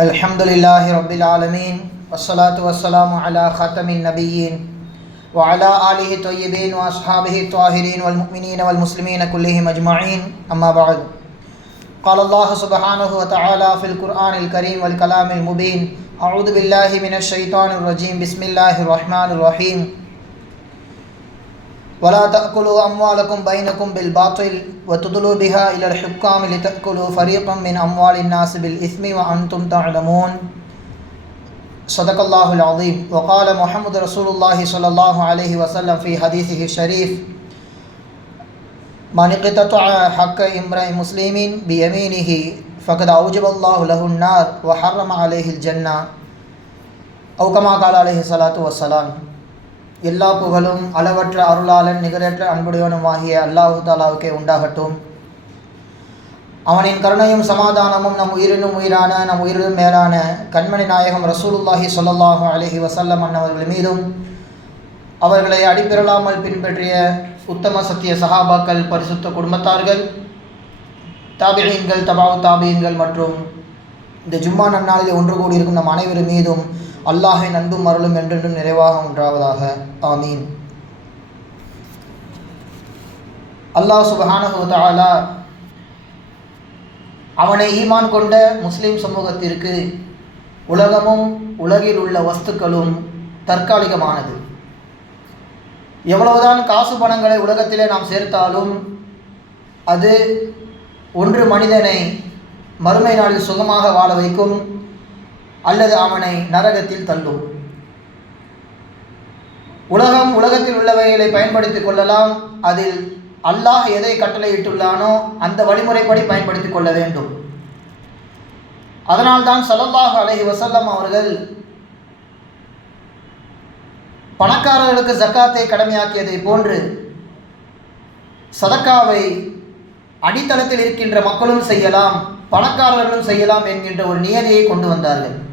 الحمد لله رب العالمين والصلاة والسلام على خاتم النبيين وعلى آله الطيبين وأصحابه الطاهرين والمؤمنين والمسلمين كلهم أجمعين أما بعد قال الله سبحانه وتعالى في القرآن الكريم والكلام المبين أعوذ بالله من الشيطان الرجيم بسم الله الرحمن الرحيم ولا تأكلوا أموالكم بينكم بالباطل وتدلوا بها إلى الحكام لتأكلوا فريقا من أموال الناس بالإثم وأنتم تعلمون. صدق الله العظيم. وقال محمد رسول الله صلى الله عليه وسلم في حديثه الشريف من اقتطع حق امرئ مسلم بيمينه فقد أوجب الله له النار وحرم عليه الجنة. أو كما قال عليه الصلاة والسلام எல்லா புகழும் அளவற்ற அருளாளன் நிகரற்ற அன்புடையவனும் ஆகிய அல்லாஹு தாலாவுக்கே உண்டாகட்டும். அவனின் கருணையும் சமாதானமும் நம் உயிரினும் உயிரான நம் உயிரிலும் மேலான கண்மணி நாயகம் ரசூலுல்லாஹி சொல்லல்லாஹு அலஹி வசல்லம் அன்னவர்கள் மீதும் அவர்களை அடிபெறலாமல் பின்பற்றிய உத்தம சத்திய சஹாபாக்கள் பரிசுத்த குடும்பத்தார்கள் தாபியீன்கள் தபாவு தாபியங்கள் மற்றும் இந்த ஜும்மா நன்னாளில் ஒன்று கூடி இருக்கும் நம் அனைவரும் மீதும் அல்லாஹை நண்பும் அருளும் என்றென்றும் நிறைவாக உண்டாவதாக. ஆமீன். அல்லாஹ் சுபஹானஹு அவனை ஈமான் கொண்ட முஸ்லீம் சமூகத்திற்கு உலகமும் உலகில் உள்ள வஸ்துக்களும் தற்காலிகமானது. எவ்வளவுதான் காசு பணங்களை உலகத்திலே நாம் சேர்த்தாலும் அது ஒன்று மனிதனை மறுமை நாளில் சுகமாக வாழ வைக்கும் அல்லது அவனை நரகத்தில் தள்ளும். உலகம் உலகத்தில் உள்ளவைகளை பயன்படுத்திக் கொள்ளலாம். அதில் அல்லாஹ் எதை கட்டளையிட்டுள்ளானோ அந்த வழிமுறைப்படி பயன்படுத்திக் கொள்ள வேண்டும். அதனால்தான் சல்லல்லாஹ் அலஹி வசல்லம் அவர்கள் பணக்காரர்களுக்கு ஜக்காத்தை கடமையாக்கியதை போன்று சதக்காவை அடித்தளத்தில் இருக்கின்ற மக்களும் செய்யலாம் பணக்காரர்களும் செய்யலாம் என்கின்ற ஒரு நியதியை கொண்டு வந்தார்கள்.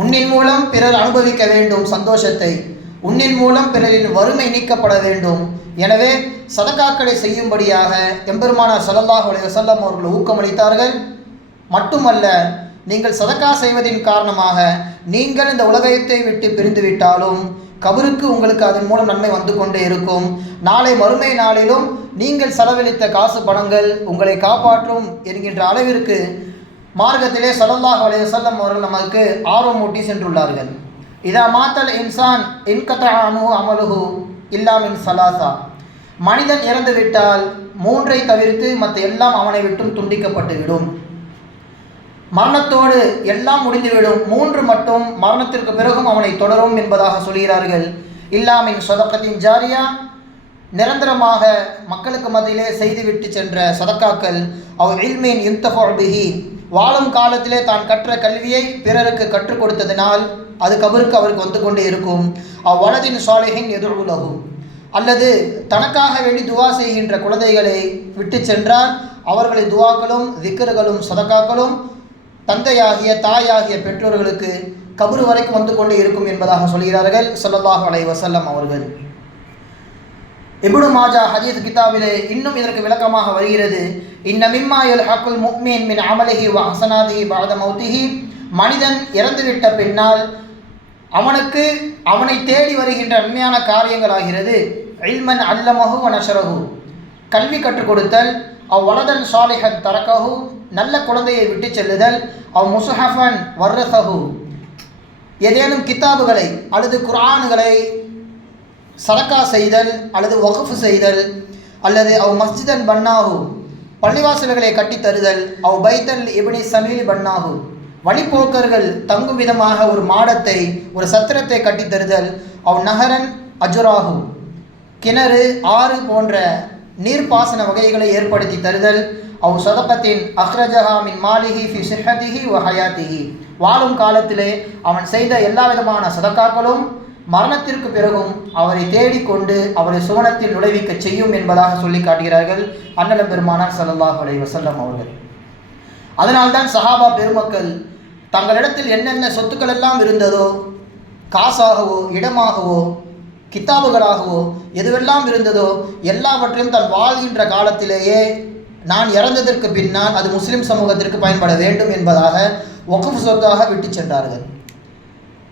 உன்னின் மூலம் பிறர் அனுபவிக்க வேண்டும் சந்தோஷத்தை. உன்னின் மூலம் பிறரின் வறுமை நீக்கப்பட வேண்டும். எனவே சதக்காக்களை செய்யும்படியாக எம்பெருமானார் சல்லல்லாஹ் அலைய வசல்லம் அவர்கள் ஊக்கமளித்தார்கள். மட்டுமல்ல நீங்கள் சதக்கா செய்வதின் காரணமாக நீங்கள் இந்த உலகத்தை விட்டு பிரிந்து விட்டாலும் கபருக்கு உங்களுக்கு அதன் மூலம் நன்மை வந்து கொண்டே இருக்கும். நாளை மறுமை நாளிலும் நீங்கள் செலவழித்த காசு பணங்கள் உங்களை காப்பாற்றும் என்கின்ற அளவிற்கு மார்க்கத்திலே சலல்லாஹ் அலைய வசல்லம் அவர்கள் நமக்கு ஆர்வம் ஊட்டி சென்றுள்ளார்கள். இதா மாத்தல் இன்சான் இன்கத்தானு அமலுகு இல்லாமின் சலாசா. மனிதன் இறந்து விட்டால் மூன்றை தவிர்த்து மற்ற எல்லாம் அவனை விட்டும் துண்டிக்கப்பட்டுவிடும். மரணத்தோடு எல்லாம் முடிந்துவிடும். மூன்று மட்டும் மரணத்திற்கு பிறகும் அவனை தொடரும் என்பதாக சொல்கிறார்கள். இல்லாமின் சொதக்கத்தின் ஜாரியா. நிரந்தரமாக மக்களுக்கு மத்தியிலே செய்துவிட்டு சென்ற சதக்காக்கள் அவர் இல்மீன் யுந்தஃபிஹி வாழும் காலத்திலே தான் கற்ற கல்வியை பிறருக்கு கற்றுக் கொடுத்ததினால் அது கபருக்கு அவருக்கு வந்து கொண்டே இருக்கும். அவ்வளதின் சாலைகின் எதிர்வுலகும் அல்லது தனக்காக வேண்டி துவா செய்கின்ற குழந்தைகளை விட்டு சென்றால் அவர்களின் துவாக்களும் திக்கர்களும் சதக்காக்களும் தந்தையாகிய தாயாகிய பெற்றோர்களுக்கு கபரு வரைக்கும் வந்து கொண்டே இருக்கும் என்பதாக சொல்கிறார்கள். சொல்லல்லாஹ் அலை வசல்லம் அவர்கள். இபுனு மாஜா ஹதீஸ் கிதாபிலே இன்னும் இதற்கு விளக்கமாக வருகிறது. இன்ன மிம்மாயுல் ஹக்குல் முக்மீன் மின் அமலிஹி வ ஹசனாதிஹி பாத மௌத்திஹி. மனிதன் இறந்துவிட்ட பின்னால் அவனுக்கு அவனை தேடி வருகின்ற நன்மையான காரியங்கள் ஆகிறது இல்மன் அல்லமஹு வ கல்வி கற்றுக் கொடுத்தல். அவ் வலதன் சாலிஹன் தரக்கஹு. நல்ல குழந்தையை விட்டு செல்லுதல். அவ் முசுஹஃபன் வர்ரசஹு ஏதேனும் கித்தாபுகளை அல்லது குரானுகளை சதக்கா செய்தல் அல்லது வகுப்பு செய்தல் அல்லது அவ் மஸ்ஜிதன் பன்னாகு பள்ளிவாசல்களை கட்டித் தருதல் அவ் பைத்தல் இபினி சமீல் பன்னாகு வழிப்போக்கர்கள் தங்கும் விதமாக ஒரு மாடத்தை ஒரு சத்திரத்தை கட்டித் தருதல் அவ் நகரன் அஜுராகு கிணறு ஆறு போன்ற நீர்ப்பாசன வகைகளை ஏற்படுத்தி தருதல் அவ் சதகத்தின் அஹ்ரஜஹாமின் மாலிகி ஃபி சிஹதிகி வ வாழும் காலத்திலே அவன் செய்த எல்லா விதமான சதக்காக்களும் மரணத்திற்கு பிறகும் அவரை தேடிக்கொண்டு அவரை சுவனத்தில் நுழைவிக்க செய்யும் என்பதாக சொல்லி காட்டுகிறார்கள் அண்ணலம் பெருமானார் சல்லாஹ் அலை வசல்லம் அவர்கள். அதனால்தான் சஹாபா பெருமக்கள் தங்களிடத்தில் என்னென்ன சொத்துக்கள் எல்லாம் இருந்ததோ காசாகவோ இடமாகவோ கித்தாபுகளாகவோ எதுவெல்லாம் இருந்ததோ எல்லாவற்றையும் தன் வாழ்கின்ற காலத்திலேயே நான் இறந்ததற்கு பின்னால் அது முஸ்லிம் சமூகத்திற்கு பயன்பட வேண்டும் என்பதாக ஒக்குஃப் சொத்தாக விட்டு சென்றார்கள்.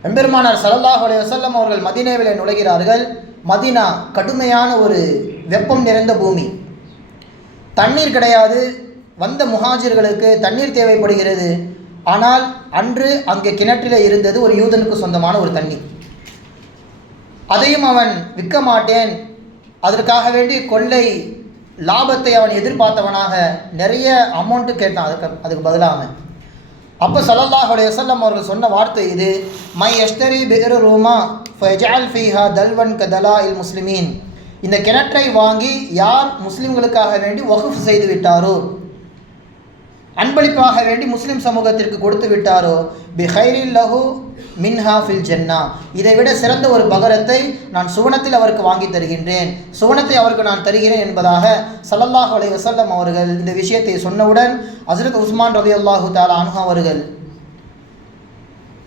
எம்பெருமானார் ஸல்லல்லாஹு அலைஹி வஸல்லம் அவர்கள் மதீனாவிலே நுழைகிறார்கள். மதீனா கடுமையான ஒரு வெப்பம் நிறைந்த பூமி. தண்ணீர் கிடையாது. வந்த முஹாஜிர்களுக்கு தண்ணீர் தேவைப்படுகிறது. ஆனால் அன்று அங்கே கிணற்றில் இருந்தது ஒரு யூதனுக்கு சொந்தமான ஒரு தண்ணீர் அதையும் அவன் விற்க மாட்டேன். அதற்காக வேண்டி கொள்ளை லாபத்தை அவன் எதிர்பார்த்தவனாக நிறைய அமௌண்ட்டு கேட்டான். அதுக்கு அதுக்கு பதிலாக அப்போ ஸல்லல்லாஹு செல்லம் அவர்கள் சொன்ன வார்த்தை இது மை எஸ்தரி பிஹரு ரூமா ஃபஜால் ஃபீஹா தல்வன் கதலா இல் முஸ்லிமீன். இந்த கிணற்றை வாங்கி யார் முஸ்லிம்களுக்காக வேண்டி வகுஃப் செய்து விட்டாரோ? அன்பளிப்பாக வேண்டி முஸ்லிம் சமூகத்திற்கு கொடுத்து விட்டாரோ? பிஹைரில் லஹு மின்ஹா ஃபில் ஜென்னா. இதை விட சிறந்த ஒரு பகரத்தை நான் சுவனத்தில் அவருக்கு வாங்கி தருகின்றேன். சுவனத்தை அவருக்கு நான் தருகிறேன் என்பதாக சல்லல்லாஹ் அலைஹி வசல்லம் அவர்கள் இந்த விஷயத்தை சொன்னவுடன் ஹசரத் உஸ்மான் ரவி அல்லாஹு தாலா அன்ஹு அவர்கள்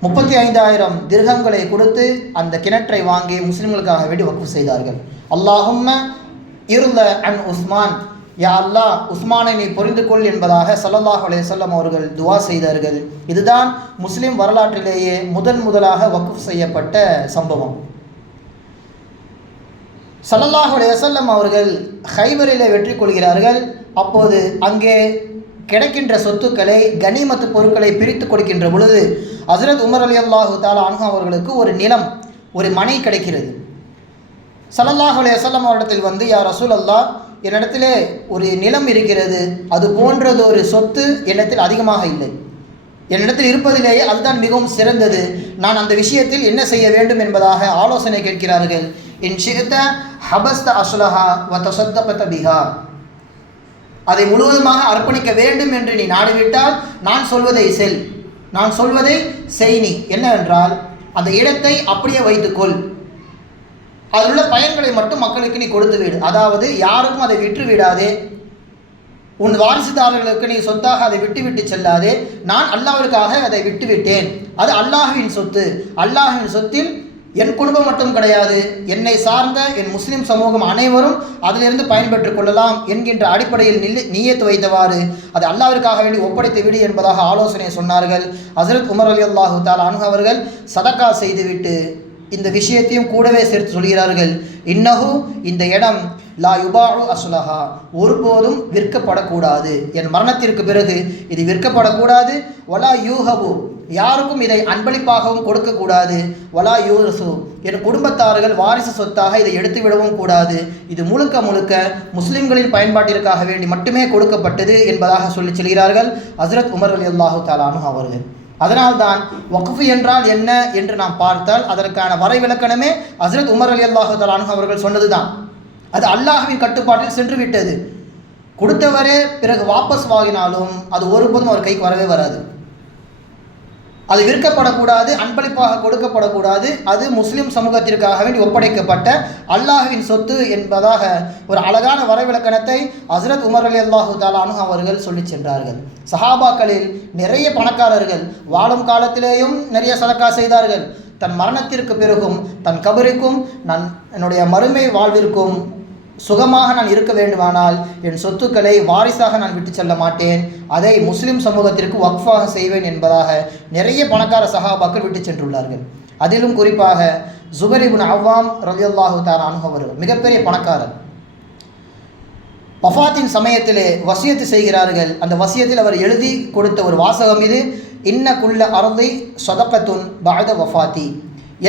முப்பத்தி ஐந்தாயிரம் திருகங்களை கொடுத்து அந்த கிணற்றை வாங்கி முஸ்லிம்களுக்காக வேண்டி வக்கு செய்தார்கள். அல்லாஹும்ம இருந்த அன் உஸ்மான். யா அல்லாஹ் உஸ்மானை நீ புரிந்து கொள் என்பதாக சல்லல்லாஹ் அலைஹி அவர்கள் துவா செய்தார்கள். இதுதான் முஸ்லிம் வரலாற்றிலேயே முதன் முதலாக வக்கு செய்யப்பட்ட சம்பவம். சல்லல்லாஹ் அலைஹி அவர்கள் ஹைபரில் வெற்றி கொள்கிறார்கள். அப்போது அங்கே கிடைக்கின்ற சொத்துக்களை கனிமத்து பொருட்களை பிரித்து கொடுக்கின்ற பொழுது ஹசரத் உமர் அலி அல்லாஹு தாலா அனுகு அவர்களுக்கு ஒரு நிலம் ஒரு மனை கிடைக்கிறது. சல்லல்லாஹ் அலைஹி அவரிடத்தில் வந்து யார் ரசூல் அல்லாஹ் என்னிடத்திலே ஒரு நிலம் இருக்கிறது அது போன்றது ஒரு சொத்து என்னிடத்தில் அதிகமாக இல்லை. என்னிடத்தில் இருப்பதிலேயே அதுதான் மிகவும் சிறந்தது. நான் அந்த விஷயத்தில் என்ன செய்ய வேண்டும் என்பதாக ஆலோசனை கேட்கிறார்கள். என் ஷித்த ஹபஸ்த அஸ்லஹா வ தசத்தபத பிஹா. அதை முழுவதுமாக அர்ப்பணிக்க வேண்டும் என்று நீ நாடிவிட்டால் நான் சொல்வதை செல். நான் சொல்வதை செய் நீ. என்னவென்றால் அந்த இடத்தை அப்படியே வைத்துக்கொள். அதில் உள்ள பயன்களை மட்டும் மக்களுக்கு நீ கொடுத்து விடு. அதாவது யாருக்கும் அதை விற்று விடாதே. உன் வாரிசுதாரர்களுக்கு நீ சொத்தாக அதை விட்டு விட்டு செல்லாதே. நான் அல்லாவிற்காக அதை விட்டு விட்டேன். அது அல்லாஹுவின் சொத்து. அல்லாஹுவின் சொத்தில் என் குடும்பம் மட்டும் கிடையாது. என்னை சார்ந்த என் முஸ்லிம் சமூகம் அனைவரும் அதிலிருந்து பயன்பெற்றுக் கொள்ளலாம் என்கின்ற அடிப்படையில் நில்லு நீயத்து வைத்தவாறு அது அல்லாவிற்காக வேண்டி ஒப்படைத்து விடு என்பதாக ஆலோசனை சொன்னார்கள். ஹசரத் உமர் அலி அல்லாஹு தால் அனு அவர்கள் சதக்கா செய்துவிட்டு இந்த விஷயத்தையும் கூடவே சேர்த்து சொல்கிறார்கள். இன்னகு இந்த இடம் லா யுபாரு அசுலஹா. ஒருபோதும் விற்கப்படக்கூடாது. என் மரணத்திற்கு பிறகு இது விற்கப்படக்கூடாது. ஒலா யூஹபு. யாருக்கும் இதை அன்பளிப்பாகவும் கொடுக்கக்கூடாது. வலா யூரசு என் குடும்பத்தார்கள் வாரிசு சொத்தாக இதை எடுத்து விடவும் கூடாது. இது முழுக்க முழுக்க முஸ்லிம்களின் பயன்பாட்டிற்காக வேண்டி மட்டுமே கொடுக்கப்பட்டது என்பதாக சொல்லி செல்கிறார்கள் ஹசரத் உமர் அலி அல்லாஹு தாலானு அவர்கள். அதனால்தான் வக்ஃபு என்றால் என்ன என்று நாம் பார்த்தால் அதற்கான வரைவிலக்கணமே ஹசரத் உமர் அலி அல்லாஹு அவர்கள் அவர்கள் சொன்னதுதான். அது அல்லாஹுவின் கட்டுப்பாட்டில் சென்று விட்டது கொடுத்தவரே பிறகு வாபஸ் வாங்கினாலும் அது ஒருபோதும் அவர் கைக்கு வரவே வராது. அது விற்கப்படக்கூடாது அன்பளிப்பாக கொடுக்கப்படக்கூடாது. அது முஸ்லீம் சமூகத்திற்காக வேண்டி ஒப்படைக்கப்பட்ட அல்லாஹுவின் சொத்து என்பதாக ஒரு அழகான வரைவிலக்கணத்தை ஹசரத் உமர் அலி அல்லாஹு தாலானு அவர்கள் சொல்லி சென்றார்கள். சஹாபாக்களில் நிறைய பணக்காரர்கள் வாழும் காலத்திலேயும் நிறைய சதக்கா செய்தார்கள். தன் மரணத்திற்கு பிறகும் தன் கபருக்கும் நான் என்னுடைய மறுமை வாழ்விற்கும் சுகமாக நான் இருக்க வேண்டுமானால் என் சொத்துக்களை வாரிசாக நான் விட்டு செல்ல மாட்டேன். அதை முஸ்லிம் சமூகத்திற்கு வக்ஃபாக செய்வேன் என்பதாக நிறைய பணக்கார சகாபாக்கள் விட்டு சென்றுள்ளார்கள். அதிலும் குறிப்பாக ஜுபரிபுன் அவ்வாம் ரலியல்லாஹு தாலா அவர்கள் மிகப்பெரிய பணக்காரர். வஃபாத்தின் சமயத்திலே வசியத்து செய்கிறார்கள். அந்த வசியத்தில் அவர் எழுதி கொடுத்த ஒரு வாசகம் இது இன்ன குள்ள அருளை சொதக்கத்துன் பாத வஃபாத்தி.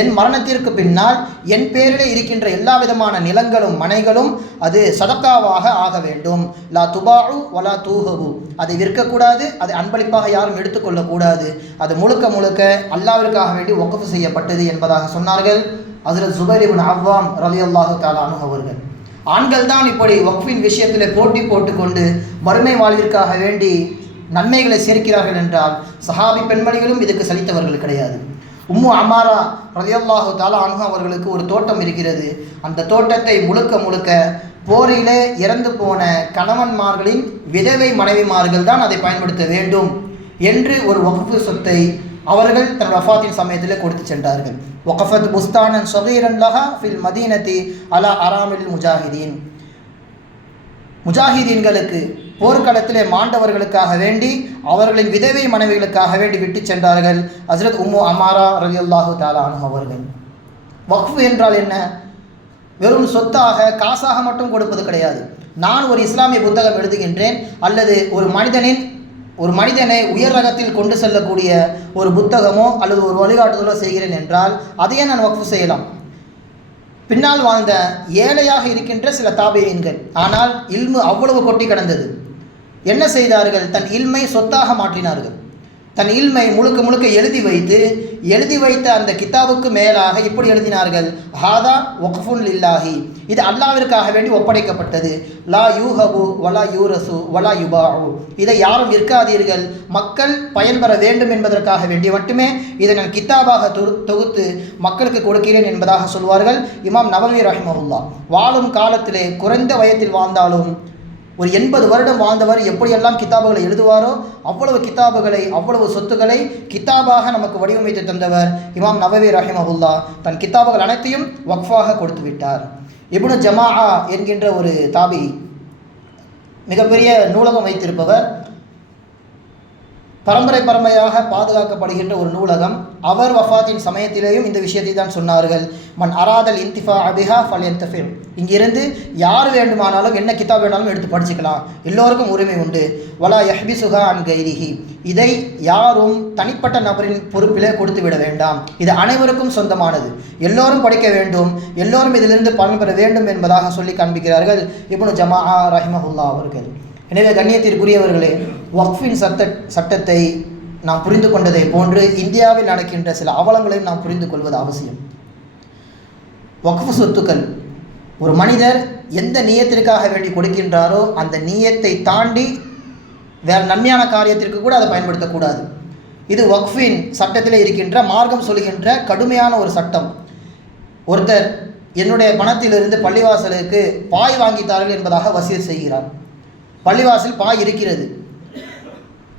என் மரணத்திற்கு பின்னால் என் பேரிலே இருக்கின்ற எல்லா விதமான நிலங்களும் மனைகளும் அது சதக்காவாக ஆக வேண்டும். லா துபாஉ வலா தூகவு அதை விற்கக்கூடாது அதை அன்பளிப்பாக யாரும் எடுத்துக்கொள்ளக்கூடாது. அது முழுக்க முழுக்க அல்லாவிற்காக வேண்டி ஒக்கப்பு செய்யப்பட்டது என்பதாக சொன்னார்கள் அதில் ஜுபைரிபின் அவ்வாம் ரலியல்லாஹு தாலானு அவர்கள். ஆண்கள் தான் இப்படி வக்ஃபின் விஷயத்தில் போட்டி போட்டுக்கொண்டு வறுமை வாழ்விற்காக வேண்டி நன்மைகளை சேர்க்கிறார்கள் என்றால் சஹாபி பெண்மணிகளும் இதுக்கு சலித்தவர்கள் கிடையாது. உம்மு அமாரா ரதியல்லாஹு தாலா அனுகு அவர்களுக்கு ஒரு தோட்டம் இருக்கிறது. அந்த தோட்டத்தை முழுக்க முழுக்க போரிலே இறந்து போன கணவன்மார்களின் விதவை மனைவிமார்கள் தான் அதை பயன்படுத்த வேண்டும் என்று ஒரு வகுப்பு சொத்தை அவர்கள் தன் வஃபாத்தின் சமயத்தில் கொடுத்து சென்றார்கள். ஒகஃபத் புஸ்தானன் சொகீரன் லஹா ஃபில் மதீனத்தி அலா அராமில் முஜாஹிதீன். முஜாஹிதீன்களுக்கு போர்க்களத்திலே மாண்டவர்களுக்காக வேண்டி அவர்களின் விதவை மனைவிகளுக்காக வேண்டி விட்டு சென்றார்கள் ஹசரத் உம்மு அமாரா ரலியல்லாஹு தாலானும் அவர்கள். வக்ஃபு என்றால் என்ன? வெறும் சொத்தாக காசாக மட்டும் கொடுப்பது கிடையாது. நான் ஒரு இஸ்லாமிய புத்தகம் எழுதுகின்றேன் அல்லது ஒரு மனிதனின் ஒரு மனிதனை உயர் ரகத்தில் கொண்டு செல்லக்கூடிய ஒரு புத்தகமோ அல்லது ஒரு வழிகாட்டுதலோ செய்கிறேன் என்றால் அதையே நான் வக்ஃபு செய்யலாம். பின்னால் வாழ்ந்த ஏழையாக இருக்கின்ற சில தாபியன்கள் ஆனால் இல்மு அவ்வளவு கொட்டி கிடந்தது. என்ன செய்தார்கள்? தன் இல்மை சொத்தாக மாற்றினார்கள். தன் இல்மை முழுக்க முழுக்க எழுதி வைத்து எழுதி வைத்த அந்த கித்தாபுக்கு மேலாக இப்படி எழுதினார்கள்? ஹாதா ஒக்ஃபுன் இல்லாஹி இது அல்லாவிற்காக வேண்டி ஒப்படைக்கப்பட்டது. லா யூஹபு வலா யூரசு வலா யுபாஹு இதை யாரும் இருக்காதீர்கள் மக்கள் பயன்பெற வேண்டும் என்பதற்காக வேண்டி மட்டுமே இதை நான் கித்தாபாக தொகுத்து மக்களுக்கு கொடுக்கிறேன் என்பதாக சொல்வார்கள் இமாம் நவவி ரஹிமஹுல்லா. வாழும் காலத்திலே குறைந்த வயத்தில் வாழ்ந்தாலும் ஒரு எண்பது வருடம் வாழ்ந்தவர் எப்படியெல்லாம் கித்தாபுகளை எழுதுவாரோ அவ்வளவு கித்தாபுகளை அவ்வளவு சொத்துக்களை கித்தாபாக நமக்கு வடிவமைத்து தந்தவர் இமாம் நவவி ரஹிமஹுல்லா. தன் கித்தாபுகள் அனைத்தையும் வக்ஃபாக கொடுத்து விட்டார். இப்னு ஜமாஆ என்கின்ற ஒரு தாபி மிகப்பெரிய நூலகம் வைத்திருப்பவர். பரம்பரை பரம்பரையாக பாதுகாக்கப்படுகின்ற ஒரு நூலகம் அவர் வஃபாத்தின் சமயத்திலேயும் இந்த விஷயத்தை தான் சொன்னார்கள். மன் அராதல் இன்திஃபா அபிஹா ஃபல் என்தஃபிம் இங்கிருந்து யார் வேண்டுமானாலும் என்ன கிதாப் வேணாலும் எடுத்து படிச்சுக்கலாம். எல்லோருக்கும் உரிமை உண்டு. வலா யஹ்பி சுகா அன் கைரிஹி. இதை யாரும் தனிப்பட்ட நபரின் பொறுப்பிலே கொடுத்து விட வேண்டாம். இது அனைவருக்கும் சொந்தமானது. எல்லோரும் படிக்க வேண்டும். எல்லோரும் இதிலிருந்து பலன் பெற வேண்டும் என்பதாக சொல்லி காண்பிக்கிறார்கள் இப்னு ஜமா ரஹிமஹுல்லா அவர்கள். எனவே கண்ணியத்திற்குரியவர்களே வக்ஃபின் சட்ட சட்டத்தை நாம் புரிந்து கொண்டதை போன்று இந்தியாவில் நடக்கின்ற சில அவலங்களையும் நாம் புரிந்து கொள்வது அவசியம். வக்ஃபு சொத்துக்கள் ஒரு மனிதர் எந்த நியத்திற்காக வேண்டி கொடுக்கின்றாரோ அந்த நீயத்தை தாண்டி வேறு நன்மையான காரியத்திற்கு கூட அதை பயன்படுத்தக்கூடாது. இது வக்ஃபின் சட்டத்தில் இருக்கின்ற மார்க்கம் சொல்கின்ற கடுமையான ஒரு சட்டம். ஒருத்தர் என்னுடைய பணத்திலிருந்து பள்ளிவாசலுக்கு பாய் வாங்கித்தார்கள் என்பதாக வசீர் செய்கிறார். பள்ளிவாசல் பாய் இருக்கிறது.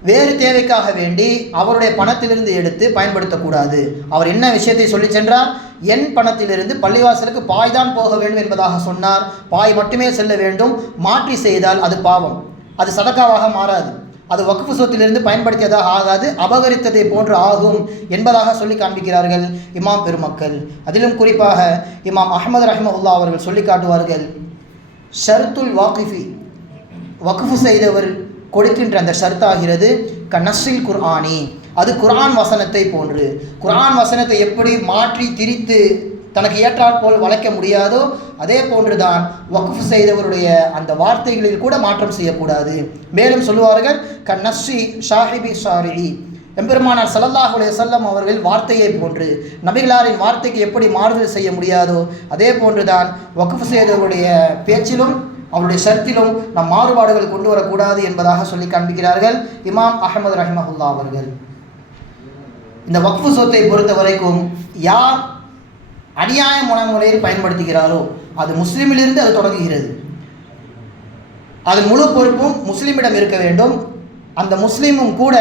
வேறு தேவைக்காக வேண்டி அவருடைய பணத்திலிருந்து எடுத்து பயன்படுத்தக்கூடாது. அவர் என்ன விஷயத்தை சொல்லி சென்றார்? என் பணத்திலிருந்து பள்ளிவாசலுக்கு பாய் தான் போக வேண்டும் என்பதாக சொன்னார். பாய் மட்டுமே செல்ல வேண்டும். மாற்றி செய்தால் அது பாவம். அது சதக்காவாக மாறாது. அது வக்ஃபு சொத்திலிருந்து பயன்படுத்தியதாக ஆகாது. அபகரித்ததை போன்று ஆகும் என்பதாக சொல்லி காண்பிக்கிறார்கள் இமாம் பெருமக்கள். அதிலும் குறிப்பாக இமாம் அஹமது ரஹ்மவுல்லா அவர்கள் சொல்லி காட்டுவார்கள் ஷர்துல் வாக்கிஃபி வக்ஃபு செய்தவர் கொடுக்கின்ற அந்த ஷர்த்தாகிறது க குர்ஆனி. அது குரான் வசனத்தை போன்று. குரான் வசனத்தை எப்படி மாற்றி திரித்து தனக்கு ஏற்றாற் போல் வளைக்க முடியாதோ அதே போன்றுதான் வகுப்பு செய்தவருடைய அந்த வார்த்தைகளில் கூட மாற்றம் செய்யக்கூடாது. மேலும் சொல்லுவார்கள் க ஷாஹிபி ஷாரிஹி. எம்பெருமானார் சல்லல்லாஹுலே செல்லம் அவர்கள் வார்த்தையை போன்று நபிகளாரின் வார்த்தைக்கு எப்படி மாறுதல் செய்ய முடியாதோ அதே போன்றுதான் வகுப்பு செய்தவருடைய பேச்சிலும் அவருடைய ஷர்த்திலும் நம் மாறுபாடுகள் கொண்டு வரக்கூடாது என்பதாக சொல்லி காண்பிக்கிறார்கள் இமாம் அஹமது ரஹிமஹுல்லா அவர்கள். இந்த வக்ஃபு சொத்தை பொறுத்த வரைக்கும் யார் அநியாய முறையில் பயன்படுத்துகிறாரோ அது முஸ்லீமிலிருந்து அது தொடங்குகிறது. அது முழு பொறுப்பும் முஸ்லீமிடம் இருக்க வேண்டும். அந்த முஸ்லீமும் கூட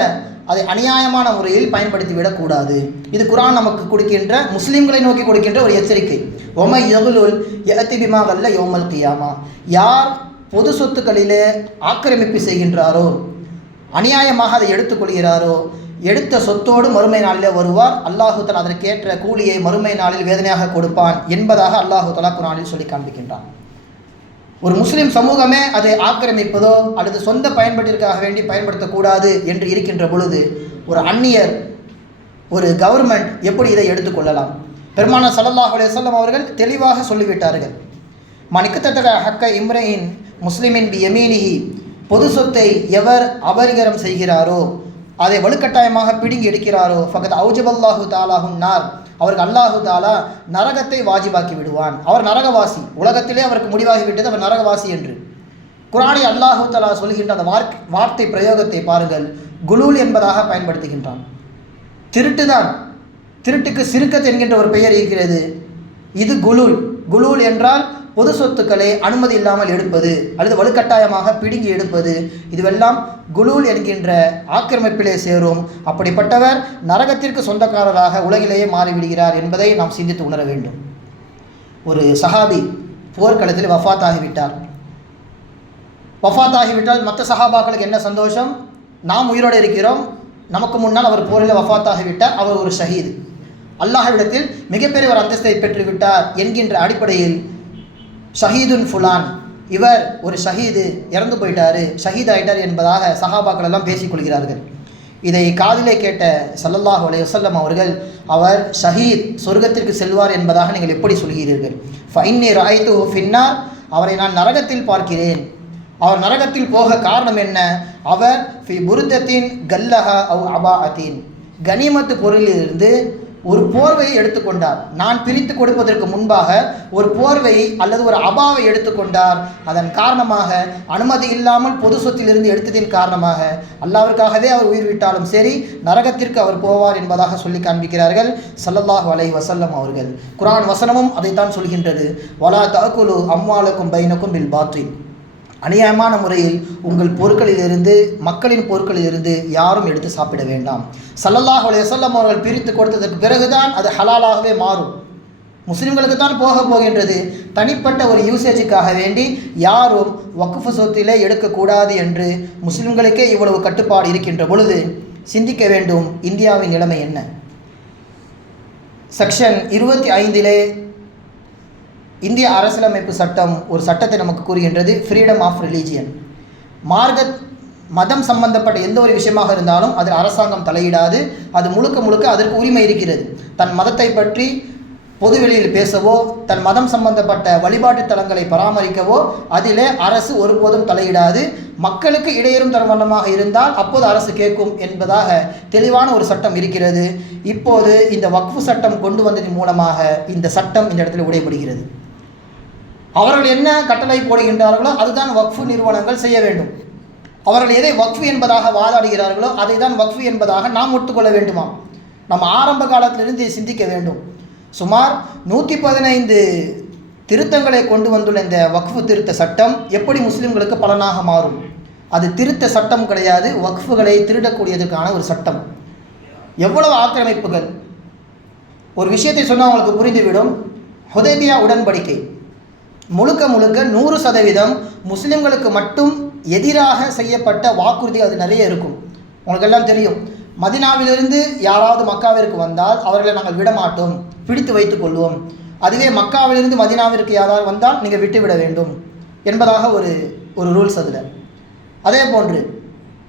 அதை அநியாயமான முறையில் பயன்படுத்தி விடக்கூடாது இது குரான் நமக்கு கொடுக்கின்ற முஸ்லீம்களை நோக்கி கொடுக்கின்ற ஒரு எச்சரிக்கை. ஒமை யகுலுல் யத்திபிமாகல்ல யோமல் கியாமா. யார் பொது சொத்துக்களிலே ஆக்கிரமிப்பு செய்கின்றாரோ அநியாயமாக அதை எடுத்துக்கொள்கிறாரோ எடுத்த சொத்தோடு மறுமை நாளில் வருவார். அல்லாஹுத்தலா அதற்கேற்ற கூலியை மறுமை நாளில் வேதனையாக கொடுப்பான் என்பதாக அல்லாஹு தலா குரானில் சொல்லி காண்பிக்கின்றான். ஒரு முஸ்லீம் சமூகமே அதை ஆக்கிரமிப்பதோ அல்லது சொந்த பயன்பாட்டிற்காக வேண்டி பயன்படுத்தக்கூடாது என்று இருக்கின்ற பொழுது ஒரு அந்நியர் ஒரு கவர்மெண்ட் எப்படி இதை எடுத்துக்கொள்ளலாம் பெருமான சல்லாஹ் அலையம் அவர்கள் தெளிவாக சொல்லிவிட்டார்கள். மணிக்கத்தக்க ஹக்க இம்ரையின் முஸ்லிமின் பி எமீனிஹி பொது சொத்தை எவர் அபரிகரம் செய்கிறாரோ அதை வலுக்கட்டாயமாக பிடுங்கி எடுக்கிறாரோ ஃபகத் அவுஜபல்லாஹு தாலாஹும் நார் அவருக்கு அல்லாஹு தாலா நரகத்தை வாஜிபாக்கி விடுவான். அவர் நரகவாசி. உலகத்திலே அவருக்கு முடிவாகி விட்டது அவர் நரகவாசி என்று. குரானை அல்லாஹு தாலா சொல்கின்ற அந்த வார்த்தை வார்த்தை பிரயோகத்தை பாருங்கள். குலூல் என்பதாக பயன்படுத்துகின்றான். திருட்டுதான் திருட்டுக்கு சிறுக்கத் என்கின்ற ஒரு பெயர் இருக்கிறது. இது குலூல். குலூல் என்றால் பொது சொத்துக்களை அனுமதி இல்லாமல் எடுப்பது அல்லது வலுக்கட்டாயமாக பிடுங்கி எடுப்பது இதுவெல்லாம் குலூல் என்கின்ற ஆக்கிரமிப்பிலே சேரும். அப்படிப்பட்டவர் நரகத்திற்கு சொந்தக்காரராக உலகிலேயே மாறிவிடுகிறார் என்பதை நாம் சிந்தித்து உணர வேண்டும். ஒரு சஹாபி போர்க்களத்தில் வஃபாத் ஆகிவிட்டார் வஃபாத்தாகிவிட்டால் மற்ற சஹாபாக்களுக்கு என்ன சந்தோஷம்? நாம் உயிரோடு இருக்கிறோம். நமக்கு முன்னால் அவர் போரில் வஃபாத்தாகிவிட்டார் அவர் ஒரு ஷஹீது. அல்லாஹ்விடத்தில் மிகப்பெரிய ஒரு அந்தஸ்தை பெற்றுவிட்டார் என்கின்ற அடிப்படையில் ஷஹீதுன் ஃபுலான். இவர் ஒரு ஷஹீது இறந்து போயிட்டாரு. ஷஹீத் ஆயிட்டார் என்பதாக சஹாபாக்கள் எல்லாம் பேசிக்கொள்கிறார்கள் இதை காதிலே கேட்ட சல்லல்லாஹ் அலையுசல்லம் அவர்கள் அவர் ஷஹீத் சொர்க்கத்திற்கு செல்வார் என்பதாக நீங்கள் எப்படி சொல்கிறீர்கள்? ஃபைன்னி ராய்த்து ஃபின்னார். அவரை நான் நரகத்தில் பார்க்கிறேன். அவர் நரகத்தில் போக காரணம் என்ன? அவர் ஃபி புருத்தத்தின் கல்லஹா அவ் அபாஅத்தின். கனிமத்து பொருளிலிருந்து ஒரு போர்வையை எடுத்துக்கொண்டார். நான் பிரித்து கொடுப்பதற்கு முன்பாக ஒரு போர்வையை அல்லது ஒரு அபாவை எடுத்துக்கொண்டார். அதன் காரணமாக அனுமதி இல்லாமல் பொது சொத்திலிருந்து எடுத்ததின் காரணமாக அல்லாவிற்காகவே அவர் உயிர் விட்டாலும் சரி நரகத்திற்கு அவர் போவார் என்பதாக சொல்லி காண்பிக்கிறார்கள் சல்லல்லாஹ் வலை வசல்லம் அவர்கள். குரான் வசனமும் அதைத்தான் சொல்கின்றது. வலா தகுலு அம்மாளுக்கும் பைனக்கும் பில் பாத்தில். அநியாயமான முறையில் உங்கள் பொருட்களிலிருந்து மக்களின் பொருட்களிலிருந்து யாரும் எடுத்து சாப்பிட வேண்டாம். சல்லல்லாஹ் அலைஹி அவர்கள் பிரித்து கொடுத்ததற்கு பிறகுதான் அது ஹலாலாகவே மாறும். முஸ்லிம்களுக்கு தான் போக போகின்றது. தனிப்பட்ட ஒரு யூசேஜுக்காக வேண்டி யாரும் வக்ஃபு சொத்திலே எடுக்கக்கூடாது என்று முஸ்லிம்களுக்கே இவ்வளவு கட்டுப்பாடு இருக்கின்ற பொழுது சிந்திக்க வேண்டும் இந்தியாவின் நிலைமை என்ன? செக்ஷன் இருபத்தி ஐந்திலே இந்திய அரசியலமைப்பு சட்டம் ஒரு சட்டத்தை நமக்கு கூறுகின்றது ஃப்ரீடம் ஆஃப் ரிலீஜியன் மார்க்க மதம் சம்பந்தப்பட்ட எந்த ஒரு விஷயமாக இருந்தாலும் அதில் அரசாங்கம் தலையிடாது அது முழுக்க முழுக்க அதற்கு உரிமை இருக்கிறது. தன் மதத்தை பற்றி பொதுவெளியில் பேசவோ தன் மதம் சம்பந்தப்பட்ட வழிபாட்டு தலங்களை பராமரிக்கவோ அதிலே அரசு ஒருபோதும் தலையிடாது. மக்களுக்கு இடையேறும் தரும் வண்ணமாக இருந்தால் அப்போது அரசு கேட்கும் என்பதாக தெளிவான ஒரு சட்டம் இருக்கிறது. இப்போது இந்த வக்ஃபு சட்டம் கொண்டு வந்ததன் மூலமாக இந்த சட்டம் இந்த இடத்துல உடைபடுகிறது அவர்கள் என்ன கட்டளை போடுகின்றார்களோ அதுதான் வக்ஃபு நிறுவனங்கள் செய்ய வேண்டும். அவர்கள் எதை வக்ஃபு என்பதாக வாதாடுகிறார்களோ அதை தான் வக்ஃபு என்பதாக நாம் ஒத்துக்கொள்ள வேண்டுமா நம்ம ஆரம்ப காலத்திலிருந்து சிந்திக்க வேண்டும். சுமார் நூற்றி பதினைந்து திருத்தங்களை கொண்டு வந்துள்ள இந்த வக்ஃபு திருத்த சட்டம் எப்படி முஸ்லிம்களுக்கு பலனாக மாறும்? அது திருத்த சட்டம் கிடையாது வக்ஃபுகளை திருடக்கூடியதற்கான ஒரு சட்டம். எவ்வளவு ஆக்கிரமிப்புகள்? ஒரு விஷயத்தை சொன்னால் அவங்களுக்கு புரிந்துவிடும். ஹுதேபியா உடன்படிக்கை. முழுக்க முழுக்க நூறு சதவீதம் முஸ்லிம்களுக்கு மட்டும் எதிராக செய்யப்பட்ட வாக்குறுதி அது நிறைய இருக்கும். உங்களுக்கெல்லாம் தெரியும். மதினாவிலிருந்து யாராவது மக்காவிற்கு வந்தால் அவர்களை நாங்கள் விடமாட்டோம். பிடித்து வைத்துக் கொள்வோம். அதுவே மக்காவிலிருந்து மதினாவிற்கு யாராவது வந்தால் நீங்கள் விட்டுவிட வேண்டும். என்பதாக ஒரு ஒரு ரூல்ஸ் அதில். அதே போன்று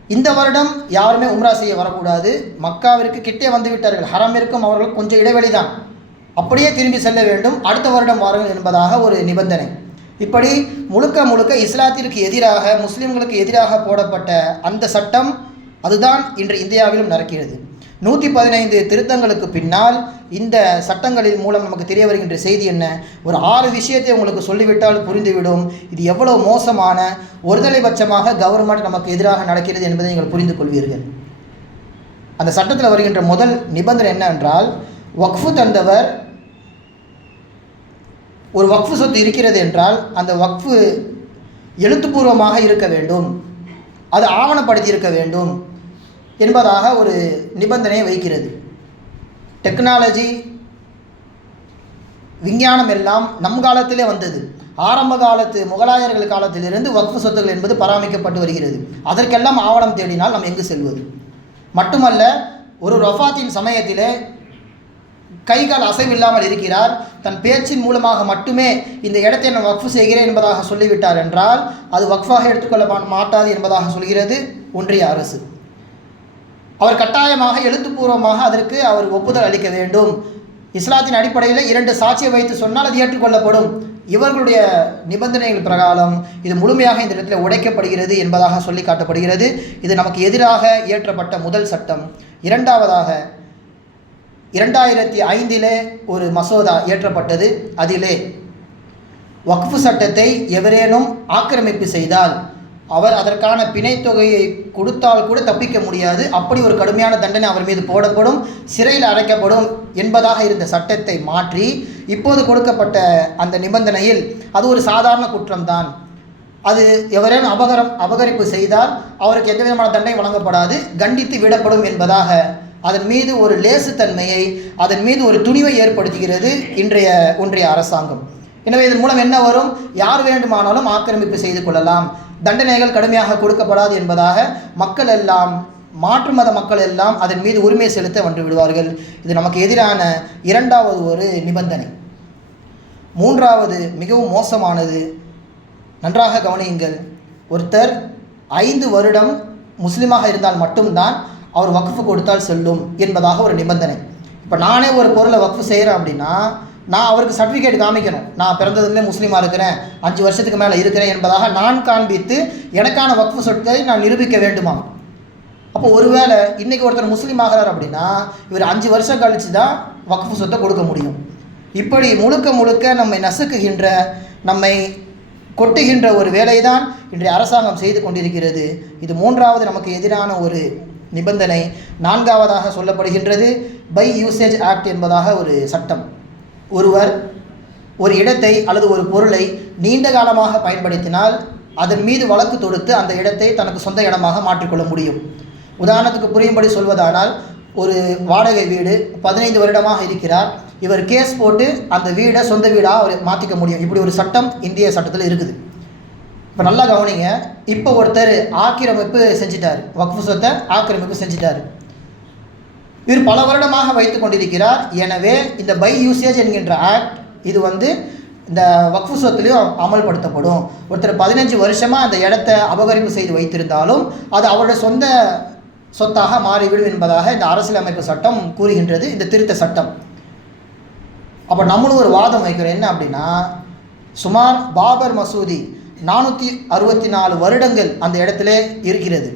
இந்த வருடம் யாருமே உம்ரா செய்ய வரக்கூடாது. மக்காவிற்கு கிட்டே வந்து விட்டார்கள். இருக்கும் அவர்களுக்கு கொஞ்சம் இடைவெளி தான் அப்படியே திரும்பி செல்ல வேண்டும். அடுத்த வருடம் வாருங்கள் என்பதாக ஒரு நிபந்தனை. இப்படி முழுக்க முழுக்க இஸ்லாத்திற்கு எதிராக முஸ்லிம்களுக்கு எதிராக போடப்பட்ட அந்த சட்டம் அதுதான் இன்று இந்தியாவிலும் நடக்கிறது. நூற்றி பதினைந்து திருத்தங்களுக்கு பின்னால் இந்த சட்டங்களின் மூலம் நமக்கு தெரிய வருகின்ற செய்தி என்ன? ஒரு ஆறு விஷயத்தை உங்களுக்கு சொல்லிவிட்டால் புரிந்துவிடும். இது எவ்வளோ மோசமான ஒருதலைபட்சமாக கவர்மெண்ட் நமக்கு எதிராக நடக்கிறது என்பதை நீங்கள் புரிந்து கொள்வீர்கள் அந்த சட்டத்தில் வருகின்ற முதல் நிபந்தனை என்ன என்றால் வக்ஃபு தந்தவர் ஒரு வக்ஃபு சொத்து இருக்கிறது என்றால் அந்த வக்ஃபு எழுத்துப்பூர்வமாக இருக்க வேண்டும். அது ஆவணப்படுத்தி இருக்க வேண்டும் என்பதாக ஒரு நிபந்தனையை வைக்கிறது. டெக்னாலஜி விஞ்ஞானம் எல்லாம் நம் காலத்திலே வந்தது. ஆரம்ப காலத்து முகலாயர்கள் காலத்திலிருந்து வக்ஃபு சொத்துக்கள் என்பது பராமரிக்கப்பட்டு வருகிறது. அதற்கெல்லாம் ஆவணம் தேடினால் நாம் எங்கு செல்வது? மட்டுமல்ல ஒரு ரொஃபாத்தின் சமயத்திலே கை கால் அசைவில்லாமல் இருக்கிறார். தன் பேச்சின் மூலமாக மட்டுமே இந்த இடத்தை நான் வக்ஃபு செய்கிறேன் என்பதாக சொல்லிவிட்டார் என்றால் அது வக்ஃபாக எடுத்துக்கொள்ள மாட்டாது என்பதாக சொல்கிறது ஒன்றிய அரசு. அவர் கட்டாயமாக எழுத்துப்பூர்வமாக அதற்கு அவர் ஒப்புதல் அளிக்க வேண்டும். இஸ்லாத்தின் அடிப்படையில் இரண்டு சாட்சியை வைத்து சொன்னால் அது ஏற்றுக்கொள்ளப்படும். இவர்களுடைய நிபந்தனைகள் பிரகாரம் இது முழுமையாக இந்த இடத்துல உடைக்கப்படுகிறது என்பதாக சொல்லி காட்டப்படுகிறது. இது நமக்கு எதிராக இயற்றப்பட்ட முதல் சட்டம். இரண்டாவதாக இரண்டாயிரத்தி ஐந்திலே ஒரு மசோதா இயற்றப்பட்டது. அதிலே வக்ஃபு சட்டத்தை எவரேனும் ஆக்கிரமிப்பு செய்தால் அவர் அதற்கான பிணைத்தொகையை கொடுத்தால் கூட தப்பிக்க முடியாது. அப்படி ஒரு கடுமையான தண்டனை அவர் மீது போடப்படும் சிறையில் அடைக்கப்படும் என்பதாக இருந்த சட்டத்தை மாற்றி இப்போது கொடுக்கப்பட்ட அந்த நிபந்தனையில் அது ஒரு சாதாரண குற்றம்தான். அது எவரேனும் அபகரம் அபகரிப்பு செய்தால் அவருக்கு எந்த விதமான தண்டனை வழங்கப்படாது. கண்டித்து விடப்படும் என்பதாக அதன் மீது ஒரு லேசுத்தன்மையை அதன் மீது ஒரு துணிவை ஏற்படுத்துகிறது இன்றைய ஒன்றிய அரசாங்கம். எனவே இதன் மூலம் என்ன வரும்? யார் வேண்டுமானாலும் ஆக்கிரமிப்பு செய்து கொள்ளலாம். தண்டனைகள் கடுமையாக கொடுக்கப்படாது என்பதாக மக்கள் எல்லாம் மாற்று மத மக்கள் எல்லாம் அதன் மீது உரிமை செலுத்த வந்து விடுவார்கள். இது நமக்கு எதிரான இரண்டாவது ஒரு நிபந்தனை. மூன்றாவது மிகவும் மோசமானது. நன்றாக கவனியுங்கள். ஒருத்தர் ஐந்து வருடம் முஸ்லீமாக இருந்தால் மட்டும்தான் அவர் வக்ஃபு கொடுத்தால் செல்லும் என்பதாக ஒரு நிபந்தனை. இப்போ நானே ஒரு பொருளை வக்ஃபு செய்கிறேன் அப்படின்னா நான் அவருக்கு சர்டிஃபிகேட் காமிக்கணும். நான் பிறந்ததுலேயே முஸ்லீமாக இருக்கிறேன் அஞ்சு வருஷத்துக்கு மேலே இருக்கிறேன் என்பதாக நான் காண்பித்து எனக்கான வக்ஃபு சொற்களை நான் நிரூபிக்க வேண்டுமா அப்போ ஒருவேளை இன்றைக்கி ஒருத்தர் முஸ்லீம் ஆகிறார் அப்படின்னா இவர் அஞ்சு வருஷம் கழித்து தான் வக்ஃபு சொத்தை கொடுக்க முடியும். இப்படி முழுக்க முழுக்க நம்மை நசுக்குகின்ற நம்மை கொட்டுகின்ற ஒரு வேலையை தான் இன்றைய அரசாங்கம் செய்து கொண்டிருக்கிறது. இது மூன்றாவது நமக்கு எதிரான ஒரு நிபந்தனை நான்காவதாக சொல்லப்படுகின்றது பை யூசேஜ் ஆக்ட் என்பதாக ஒரு சட்டம். ஒருவர் ஒரு இடத்தை அல்லது ஒரு பொருளை நீண்ட காலமாக பயன்படுத்தினால் அதன் மீது வழக்கு தொடுத்து அந்த இடத்தை தனக்கு சொந்த இடமாக மாற்றிக்கொள்ள முடியும். உதாரணத்துக்கு புரியும்படி சொல்வதானால் ஒரு வாடகை வீடு பதினைந்து வருடமாக இருக்கிறார். இவர் கேஸ் போட்டு அந்த வீடை சொந்த வீடாக அவர் மாற்றிக்க முடியும். இப்படி ஒரு சட்டம் இந்திய சட்டத்தில் இருக்குது. இப்போ நல்லா கவனிங்க. இப்போ ஒருத்தர் ஆக்கிரமிப்பு செஞ்சிட்டார். வக்ஃபு சொத்தை ஆக்கிரமிப்பு செஞ்சிட்டார். இவர் பல வருடமாக வைத்து கொண்டிருக்கிறார். எனவே இந்த பை யூசேஜ் என்கின்ற ஆக்ட் இது வந்து இந்த வக்ஃபு சொத்துலேயும் அமல்படுத்தப்படும். ஒருத்தர் பதினஞ்சு வருஷமாக அந்த இடத்த அபகரிப்பு செய்து வைத்திருந்தாலும் அது அவருடைய சொந்த சொத்தாக மாறிவிடும் என்பதாக இந்த அரசியலமைப்பு சட்டம் கூறுகின்றது. இந்த திருத்த சட்டம். அப்போ நம்மளும் ஒரு வாதம் வைக்கிறோம். என்ன அப்படின்னா சுமார் பாபர் மசூதி நானூற்றி அறுபத்தி நாலு வருடங்கள் அந்த இடத்துல இருக்கிறது.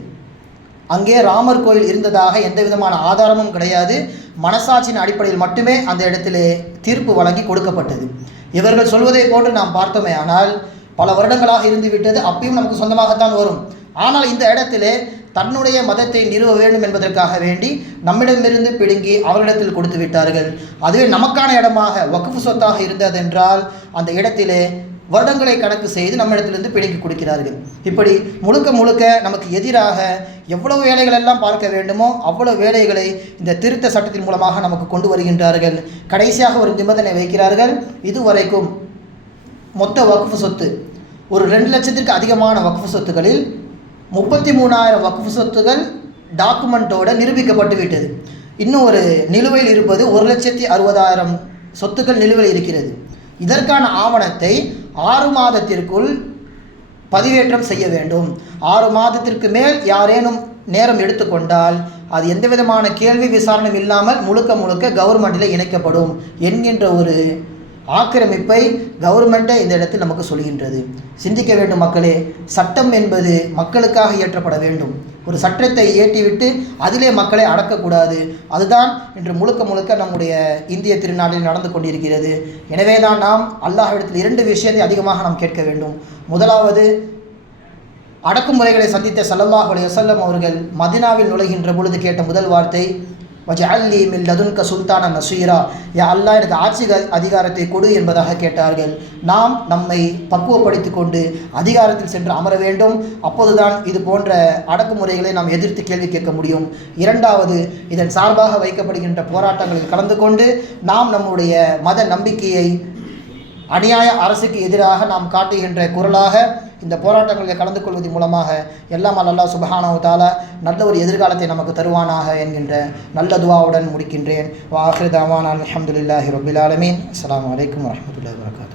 அங்கே ராமர் கோயில் இருந்ததாக எந்த விதமான ஆதாரமும் கிடையாது. மனசாட்சியின் அடிப்படையில் மட்டுமே அந்த இடத்திலே தீர்ப்பு வழங்கி கொடுக்கப்பட்டது. இவர்கள் சொல்வதை போன்று நாம் பார்த்தோமே ஆனால் பல வருடங்களாக இருந்து விட்டது அப்பயும் நமக்கு சொந்தமாகத்தான் வரும். ஆனால் இந்த இடத்திலே தன்னுடைய மதத்தை நிறுவ வேண்டும் என்பதற்காக வேண்டி நம்மிடமிருந்து பிடுங்கி அவரிடத்தில் கொடுத்து விட்டார்கள். அதுவே நமக்கான இடமாக வகுப்பு சொத்தாக இருந்ததென்றால் அந்த இடத்திலே வருடங்களை கணக்கு செய்து நம்மிடத்திலிருந்து பிடுங்கி கொடுக்கிறார்கள். இப்படி முழுக்க முழுக்க நமக்கு எதிராக எவ்வளவு வேலைகள் எல்லாம் பார்க்க வேண்டுமோ அவ்வளவு வேலைகளை இந்த திருத்த சட்டத்தின் மூலமாக நமக்கு கொண்டு வருகின்றார்கள். கடைசியாக ஒரு நிபந்தனை வைக்கிறார்கள். இதுவரைக்கும் மொத்த வக்ஃபு சொத்து ஒரு ரெண்டு லட்சத்திற்கு அதிகமான வக்ஃபு சொத்துக்களில் முப்பத்தி மூணாயிரம் வக்ஃபு சொத்துகள் டாக்குமெண்ட்டோட நிரூபிக்கப்பட்டு விட்டது. இன்னும் ஒரு நிலுவையில் இருப்பது ஒரு லட்சத்தி அறுபதாயிரம் சொத்துக்கள் நிலுவையில் இருக்கிறது. இதற்கான ஆவணத்தை ஆறு மாதத்திற்குள் பதிவேற்றம் செய்ய வேண்டும். ஆறு மாதத்திற்கு மேல் யாரேனும் நேரம் எடுத்துக்கொண்டால் அது எந்த விதமான கேள்வி விசாரணையும் இல்லாமல் முழுக்க முழுக்க கவர்மெண்ட்டில் இணைக்கப்படும் என்கின்ற ஒரு ஆக்கிரமிப்பை கவர்மெண்ட்டை இந்த இடத்தில் நமக்கு சொல்கின்றது. சிந்திக்க வேண்டும் மக்களே சட்டம் என்பது மக்களுக்காக இயற்றப்பட வேண்டும். ஒரு சட்டத்தை இயற்றிவிட்டு அதிலே மக்களை அடக்கக்கூடாது. அதுதான் இன்று முழுக்க முழுக்க நம்முடைய இந்திய திருநாளில் நடந்து கொண்டிருக்கிறது. எனவே தான் நாம் அல்லாஹ்விடத்தில் இரண்டு விஷயத்தை அதிகமாக நாம் கேட்க வேண்டும். முதலாவது அடக்குமுறைகளை சந்தித்த சல்லல்லாஹ் அலைஹி வஸல்லம் அவர்கள் மதினாவில் நுழைகின்ற பொழுது கேட்ட முதல் வார்த்தை வஜஅல்லி மின் லதுன்க சுல்தான நசீரா. யா அல்லாஹ் எனக்கு ஆட்சி அதிகாரத்தை கொடு என்பதாக கேட்டார்கள். நாம் நம்மை பக்குவப்படுத்தி கொண்டு அதிகாரத்தில் சென்று அமர வேண்டும். அப்போதுதான் இது போன்ற அடக்குமுறைகளை நாம் எதிர்த்து கேள்வி கேட்க முடியும். இரண்டாவது இதன் சார்பாக வைக்கப்படுகின்ற போராட்டங்களில் கலந்து கொண்டு நாம் நம்முடைய மத நம்பிக்கையை அநியாய அரசுக்கு எதிராக நாம் காட்டுகின்ற குரலாக இந்த போராட்டங்களில் கலந்து கொள்வதன் மூலமாக எல்லாம் அல்லா சுபஹானவு நல்ல ஒரு எதிர்காலத்தை நமக்கு தருவானாக என்கின்ற நல்ல துவாவுடன் முடிக்கின்றேன். வாஹிர் தாவான் அலமதுல்லாஹி ரபுல் ஆலமீன். அஸ்ஸலாமு வலைக்கம் வரமத்துல வபரகாத்துஹு.